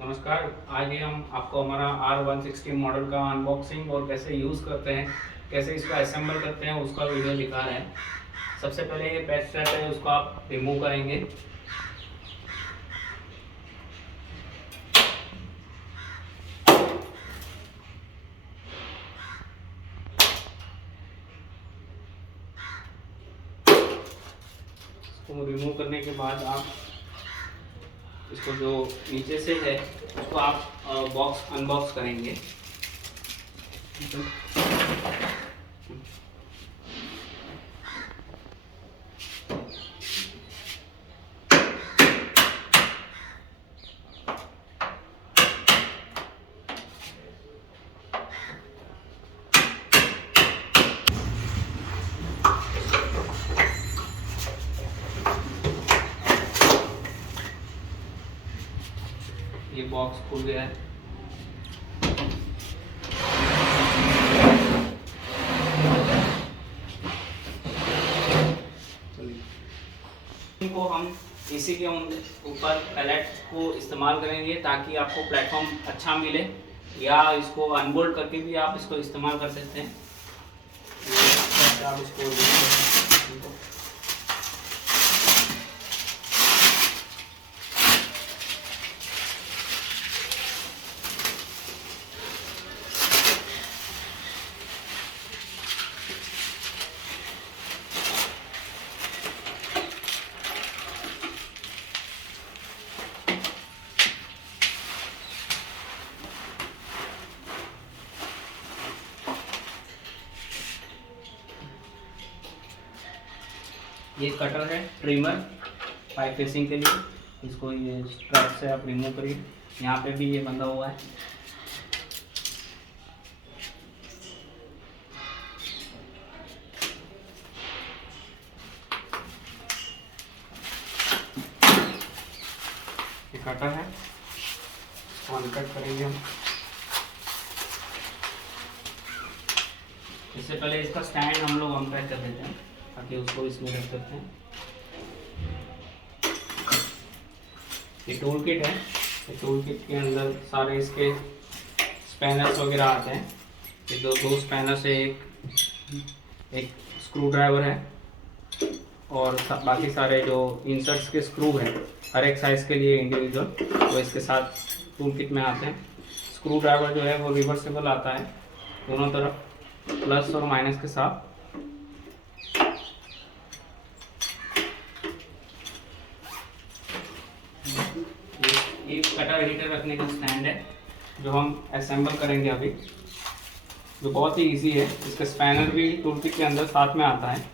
नमस्कार। आज ही हम आपको हमारा R160 मॉडल का अनबॉक्सिंग और कैसे यूज़ करते हैं, कैसे इसको असेंबल करते हैं उसका वीडियो दिखा रहे हैं। सबसे पहले ये पैच सेट है, उसको आप रिमूव करेंगे। इसको रिमूव करने के बाद आप इसको जो नीचे से है उसको आप बॉक्स अनबॉक्स करेंगे। ये बॉक्स खुल गया है। को हम इसी के ऊपर पैलेट को इस्तेमाल करेंगे ताकि आपको प्लेटफॉर्म अच्छा मिले, या इसको अनबोल्ड करके भी आप इसको इस्तेमाल कर सकते हैं। आप इसको ये कटर है ट्रिमर पाइप फेसिंग के लिए। इसको ये स्ट्रैप से आप रिमूव करिए। यहाँ पे भी ये बंधा हुआ है। ये कटर है, इसको अनकट करेंगे हम। इससे पहले इसका स्टैंड हम लोग अनपैक कर देते हैं ताकि उसको इसमें रख सकते हैं। ये टूल किट है। ये टूल किट के अंदर सारे इसके स्पैनर्स वगैरह आते हैं। ये दो स्पैनर से एक स्क्रू ड्राइवर है, और बाकी सारे जो इंसर्ट्स के स्क्रू हैं हर एक साइज़ के लिए इंडिविजुअल वो इसके साथ टूल किट में आते हैं। स्क्रू ड्राइवर जो है वो रिवर्सेबल आता है, दोनों तरफ प्लस और माइनस के साथ। ये कटर एडिटर रखने का स्टैंड है जो हम असेंबल करेंगे अभी, जो बहुत ही इजी है। इसका स्पैनर भी टूल किट के अंदर साथ में आता है।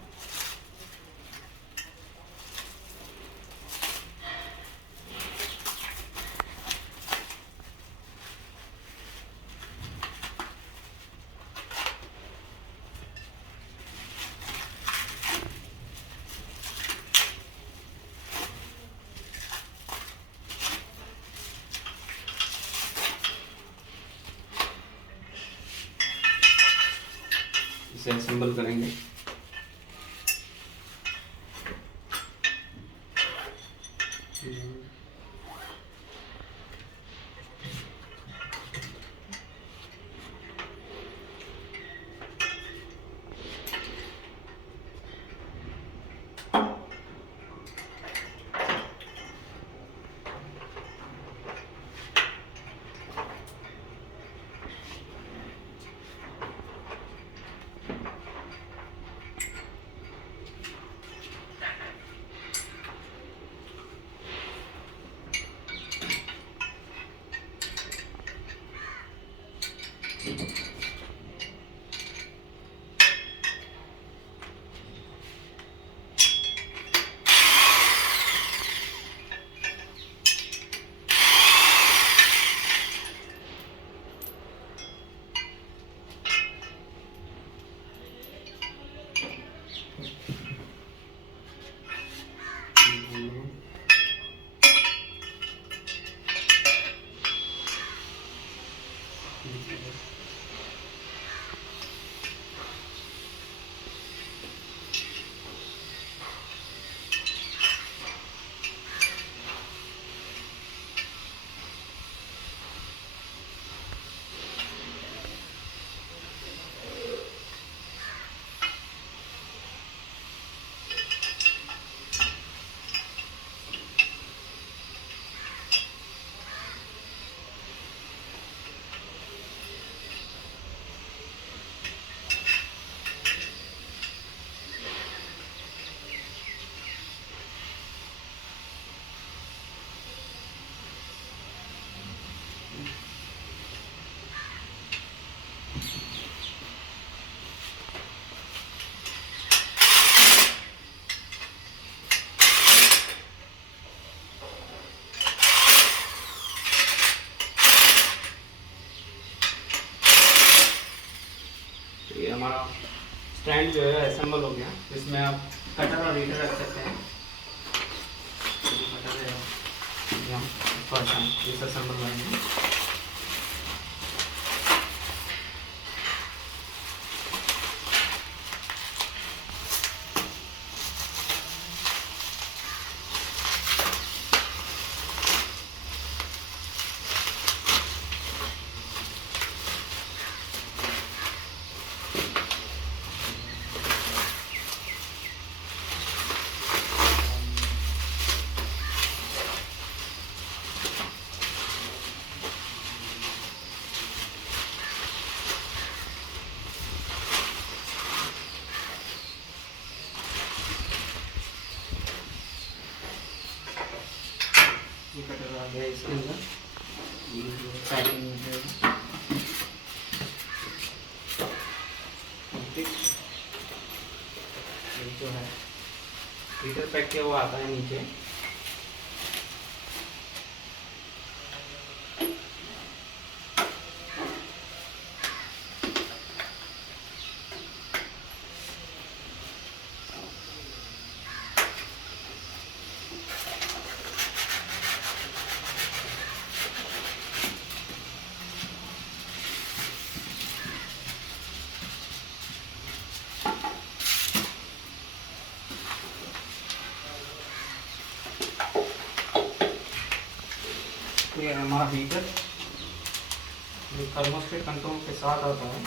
इसे असेंबल करेंगे। हमारा स्टैंड जो है असेंबल हो गया, जिसमें आप कटर और रीडर रख सकते हैं। कटर है यहाँ इस असेंबल करेंगे। कटर आ गया इसके अंदर, पैकिंग जो है हीटर पैक किया हुआ आता है नीचे। ये हमारा हीटर जो थर्मोस्टेट कंट्रोल के साथ आता है।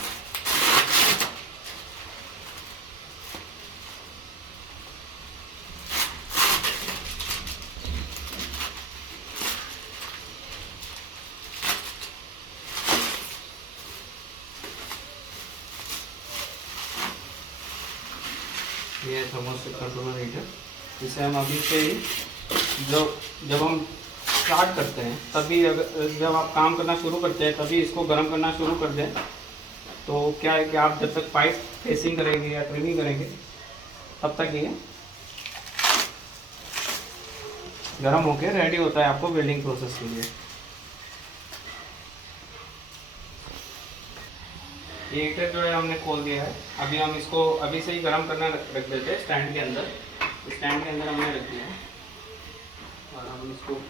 ये थर्मोस्टेट कंट्रोलर हीटर, जिसे हम अभी से जब हम स्टार्ट करते हैं तभी, अगर जब आप काम करना शुरू करते हैं तभी इसको गर्म करना शुरू कर दें, तो क्या है कि आप जब तक पाइप फेसिंग करेंगे या ट्रिमिंग करेंगे तब तक ये गर्म होकर रेडी होता है आपको वेल्डिंग प्रोसेस के लिए। ये हीटर जो है हमने खोल दिया है। अभी हम इसको अभी से ही गर्म करना रख देते हैं स्टैंड के अंदर। स्टैंड के अंदर हमने रख दिया है और हम इसको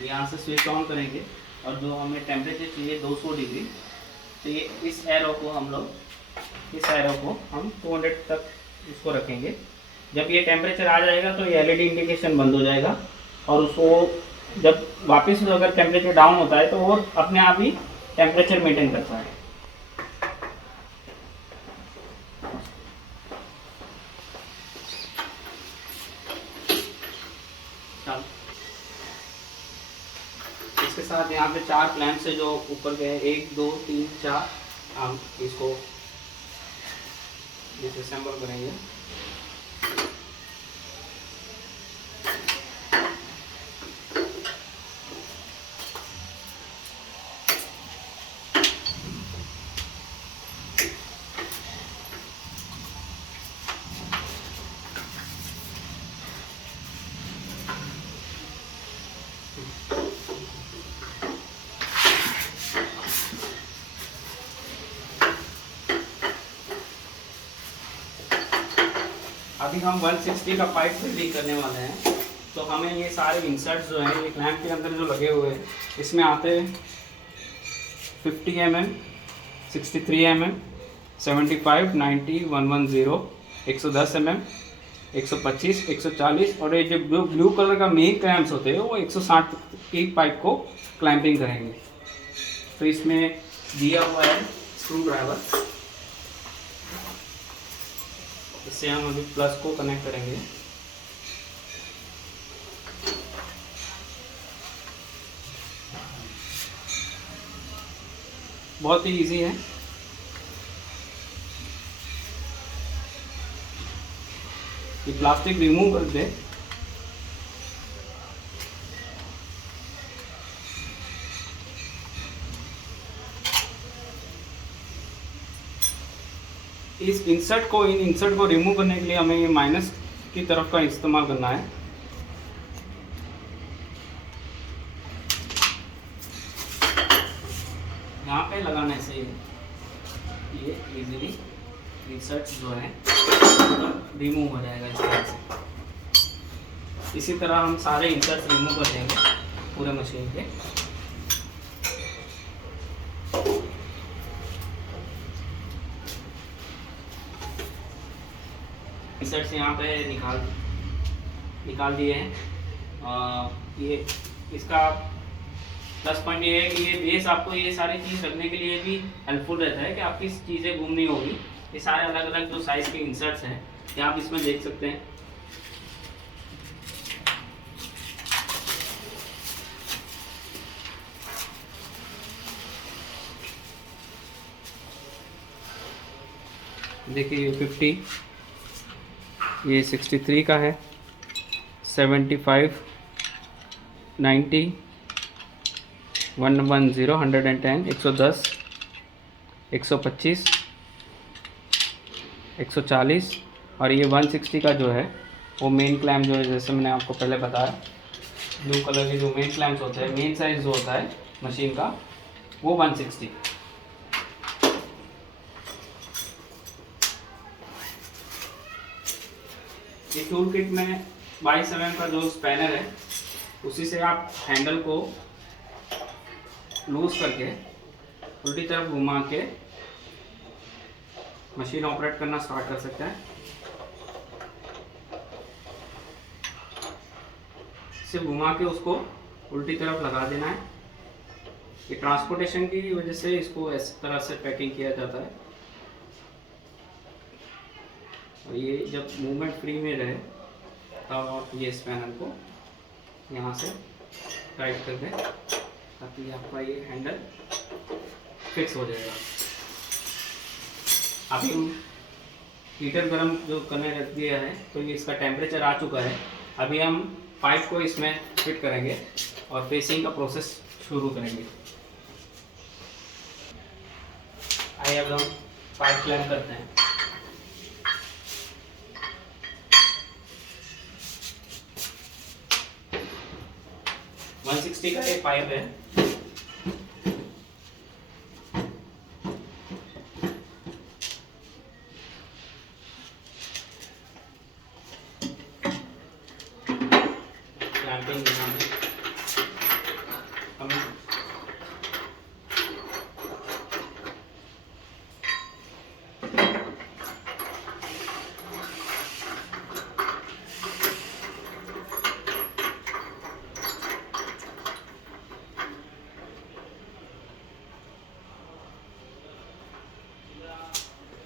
यहाँ से स्विच ऑन करेंगे और जो हमें टेम्परेचर चाहिए 200 डिग्री, तो ये इस एरो को हम 200 तक इसको रखेंगे। जब ये टेम्परेचर आ जाएगा तो ये एलईडी इंडिकेशन बंद हो जाएगा और उसको जब वापस अगर टेम्परेचर डाउन होता है तो वो अपने आप ही टेम्परेचर मेंटेन करता है। इसके साथ यहाँ पे 4 क्लैंप्स है जो ऊपर गए, 1 2 3 4। हम इसको डिसअसेंबल करेंगे। अभी हम 160 का पाइप फिटिंग करने वाले हैं, तो हमें ये सारे इंसर्ट्स जो हैं ये क्लैंप के अंदर जो लगे हुए हैं इसमें आते हैं 50 mm, 63 mm, 75, 90, 110, 110 mm, 125, 140 और ये जो ब्लू कलर का मेन क्लैंप्स होते हैं वो 160 की पाइप को क्लैंपिंग करेंगे। तो इसमें दिया हुआ है स्क्रू ड्राइवर, इससे हम अभी प्लस को कनेक्ट करेंगे। बहुत ही इजी है। ये प्लास्टिक रिमूव कर दे। इन इंसर्ट को रिमूव करने के लिए हमें ये माइनस की तरफ का इस्तेमाल करना है। यहाँ पे लगाने से ये इजीली इंसर्ट जो है रिमूव हो जाएगा इस तरह से। इसी तरह हम सारे इंसर्ट्स रिमूव कर देंगे पूरे मशीन के। इंसर्ट्स यहाँ पे निकाल दिए हैं। ये इसका प्लस पॉइंट ये है कि ये बेस आपको ये सारी चीज़ रखने के लिए भी हेल्पफुल रहता है कि आपकी चीज़ें गुम नहीं होगी। ये सारे अलग अलग जो साइज़ के इंसर्ट्स हैं ये आप इसमें देख सकते हैं। देखिए ये 50, ये 63 का है, 75, 90, 110, 110, 110, 125, 140 और ये 160 का जो है वो मेन क्लैम्प जो है, जैसे मैंने आपको पहले बताया ब्लू कलर के जो मेन क्लैम्प्स होते हैं, मेन साइज जो होता है मशीन का वो 160। ये टूल किट में 22 mm का जो स्पैनर है उसी से आप हैंडल को लूज करके उल्टी तरफ घुमा के मशीन ऑपरेट करना स्टार्ट कर सकते हैं। सिर्फ घुमा के उसको उल्टी तरफ लगा देना है। ये ट्रांसपोर्टेशन की वजह से इसको इस तरह से पैकिंग किया जाता है और ये जब मूवमेंट फ्री में रहे तब ये स्पैनर को यहाँ से टाइट कर दें ताकि आपका ये हैंडल फिक्स हो जाएगा। अभी हम हीटर गर्म जो करने रख दिया है तो ये इसका टेम्परेचर आ चुका है। अभी हम पाइप को इसमें फिट करेंगे और फेसिंग का प्रोसेस शुरू करेंगे। आइए अब हम पाइप क्लैम्प करते हैं। वन 160 का एक पाइप है। क्लैंपिंग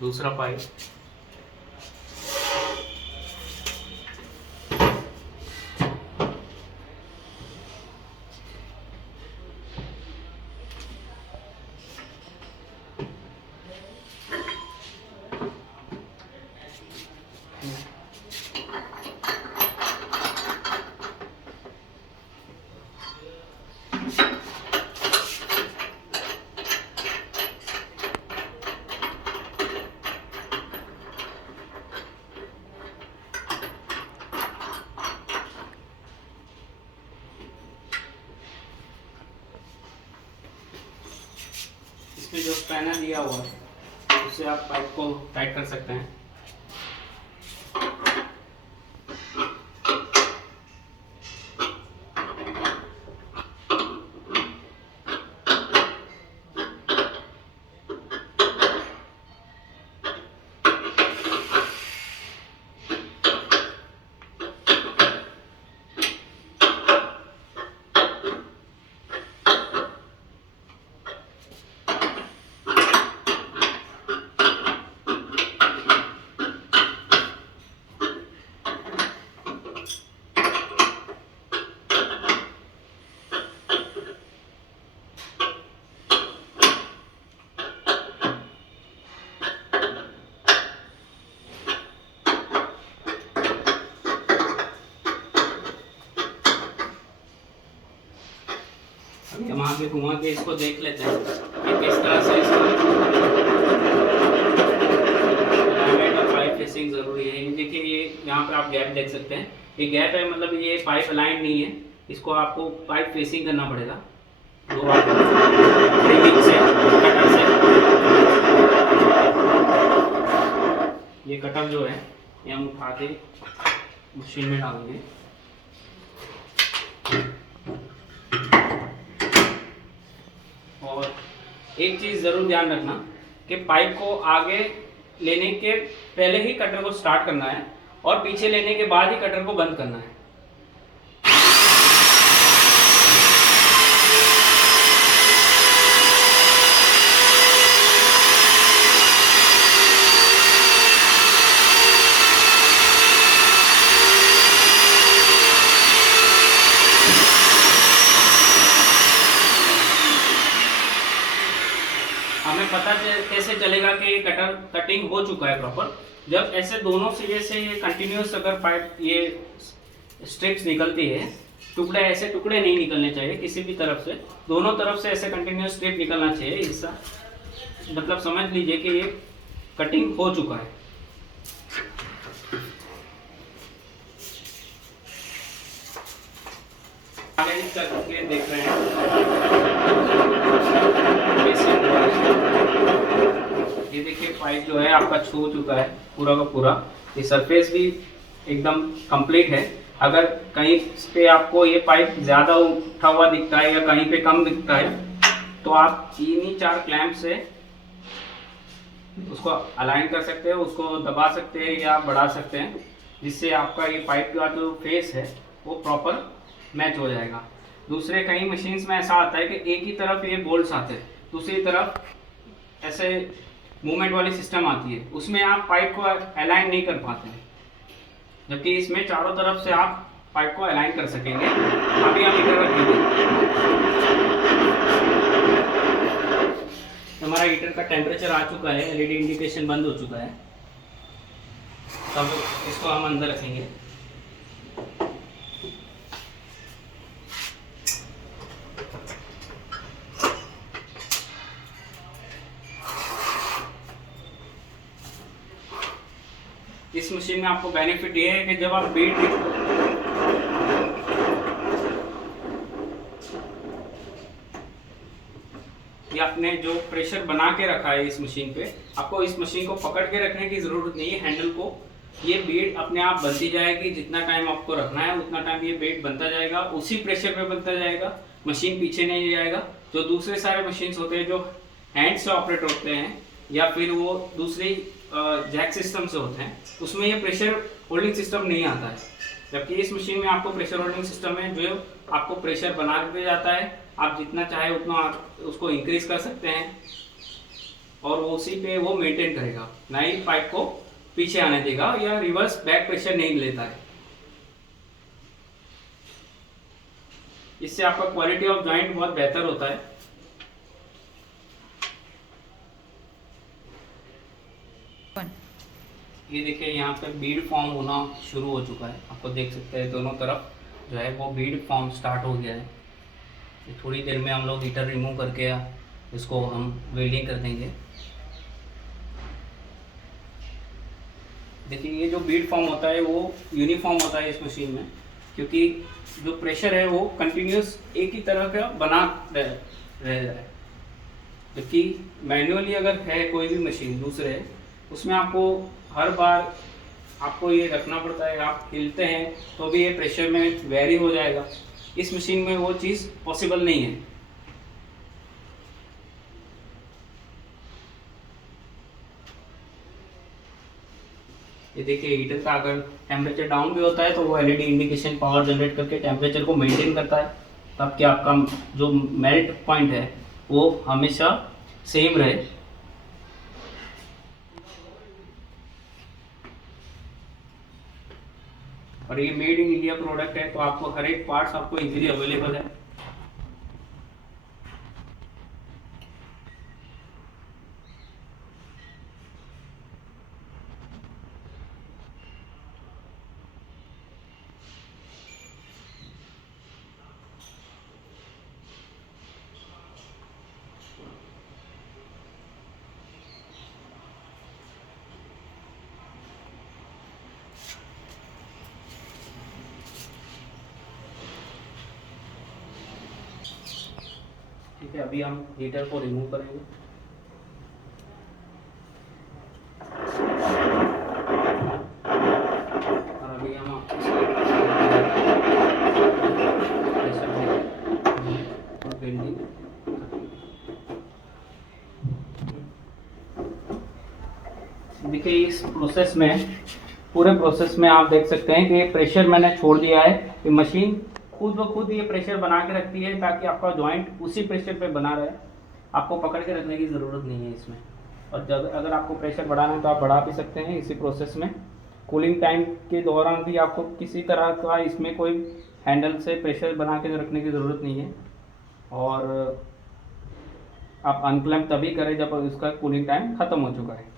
दूसरा पाइप इसमें जो स्पैनर दिया हुआ है उससे आप पाइप को टाइट कर सकते हैं। अभी हम आगे घुमा के इसको देख लेते हैं कि किस तरह से इसको अलाइनमेंट और पाइप फिक्सिंग जरूरी है। ये देखिए, ये यहाँ पे आप गैप देख सकते हैं। ये गैप है, मतलब ये पाइप अलाइन नहीं है, इसको आपको पाइप फेसिंग करना पड़ेगा। दो बार से कटर से ये कटर जो है ये हम उठा के मशीन में डालेंगे। और एक चीज़ ज़रूर ध्यान रखना कि पाइप को आगे लेने के पहले ही कटर को स्टार्ट करना है और पीछे लेने के बाद ही कटर को बंद करना है। हमें पता कैसे चलेगा कि ये कटर कटिंग हो चुका है प्रॉपर, जब ऐसे दोनों सिरे से ये कंटिन्यूस अगर पाइप ये स्ट्रिप्स निकलती है, टुकड़े ऐसे टुकड़े नहीं निकलने चाहिए किसी भी तरफ से, दोनों तरफ से ऐसे कंटिन्यूस स्ट्रिप निकलना चाहिए। इसका मतलब समझ लीजिए कि ये कटिंग हो चुका है। आगे करके देख रहे हैं, ये देखिए पाइप जो है आपका छू चुका है पूरा का पूरा, ये सरफेस भी एकदम कंप्लीट है। अगर कहीं पे आपको ये पाइप ज़्यादा उठा हुआ दिखता है या कहीं पे कम दिखता है तो आप 3-4 क्लैंप से उसको अलाइन कर सकते हैं, उसको दबा सकते हैं या बढ़ा सकते हैं, जिससे आपका ये पाइप का जो फेस है वो प्रॉपर मैच हो जाएगा। दूसरे कई मशीन्स में ऐसा आता है कि एक ही तरफ ये बोल्ट्स आते हैं, दूसरी तरफ ऐसे मूवमेंट वाली सिस्टम आती है, उसमें आप पाइप को अलाइन नहीं कर पाते हैं, जबकि इसमें चारों तरफ से आप पाइप को अलाइन कर सकेंगे। अभी हम इधर रखेंगे, हमारा हीटर का टेम्परेचर आ चुका है, एलईडी इंडिकेशन बंद हो चुका है, तब इसको हम अंदर रखेंगे। इस मशीन में आपको बेनिफिट ये है कि जब आप बीट ये आपने जो प्रेशर बना के रखा है इस मशीन पे, आपको इस मशीन को पकड़ के रखने की ज़रूरत नहीं है, हैंडल को, ये बीट अपने आप बनती जाएगी। जितना टाइम आपको रखना है उतना टाइम ये बीट बनता जाएगा, उसी प्रेशर पे बनता जाएगा, मशीन पीछे नहीं जाएगा। जो दूसरे सारे मशीन्स होते हैं जो हैंड से ऑपरेट होते हैं या फिर वो दूसरी जैक सिस्टम से होते हैं, उसमें ये प्रेशर होल्डिंग सिस्टम नहीं आता है, जबकि इस मशीन में आपको प्रेशर होल्डिंग सिस्टम है जो आपको प्रेशर बना के जाता है। आप जितना चाहे उतना आप उसको इंक्रीज कर सकते हैं और वो उसी पे वो मेंटेन करेगा, ना ही पाइप को पीछे आने देगा या रिवर्स बैक प्रेशर नहीं लेता है। इससे आपका क्वालिटी ऑफ जॉइंट बहुत बेहतर होता है। ये देखिए यहाँ पे बीड फॉर्म होना शुरू हो चुका है, आपको देख सकते हैं दोनों तरफ जो है वो बीड फॉर्म स्टार्ट हो गया है। थोड़ी देर में हम लोग हीटर रिमूव करके इसको हम वेल्डिंग कर देंगे। देखिए ये जो बीड फॉर्म होता है वो यूनिफॉर्म होता है इस मशीन में, क्योंकि जो प्रेशर है वो कंटिन्यूस एक ही तरह का बना रह रहा है। जबकि मैन्युअली अगर है कोई भी मशीन दूसरे, उसमें आपको हर बार आपको ये रखना पड़ता है, आप हिलते हैं तो भी ये प्रेशर में वेरी हो जाएगा। इस मशीन में वो चीज़ पॉसिबल नहीं है। ये देखिए हीटर का अगर टेम्परेचर डाउन भी होता है तो वो एलईडी इंडिकेशन पावर जनरेट करके टेम्परेचर को मेंटेन करता है, ताकि आपका जो मेल्ट पॉइंट है वो हमेशा सेम रहे। और ये मेड इन इंडिया प्रोडक्ट है तो आपको हर एक पार्ट्स आपको इजीली अवेलेबल है। ठीक है, अभी हम हीटर को रिमूव करेंगे। और अभी हम प्रेशर देंगे और बेंडिंग। देखिए इस प्रोसेस में, पूरे प्रोसेस में आप देख सकते हैं कि प्रेशर मैंने छोड़ दिया है। कि मशीन खुद ब खुद ये प्रेशर बना के रखती है ताकि आपका जॉइंट उसी प्रेशर पे बना रहे, आपको पकड़ के रखने की ज़रूरत नहीं है इसमें। और जब अगर आपको प्रेशर बढ़ाना है तो आप बढ़ा भी सकते हैं इसी प्रोसेस में। कूलिंग टाइम के दौरान भी आपको किसी तरह का इसमें कोई हैंडल से प्रेशर बना के रखने की ज़रूरत नहीं है। और आप अनक्लैम्प तभी करें जब उसका कूलिंग टाइम ख़त्म हो चुका है।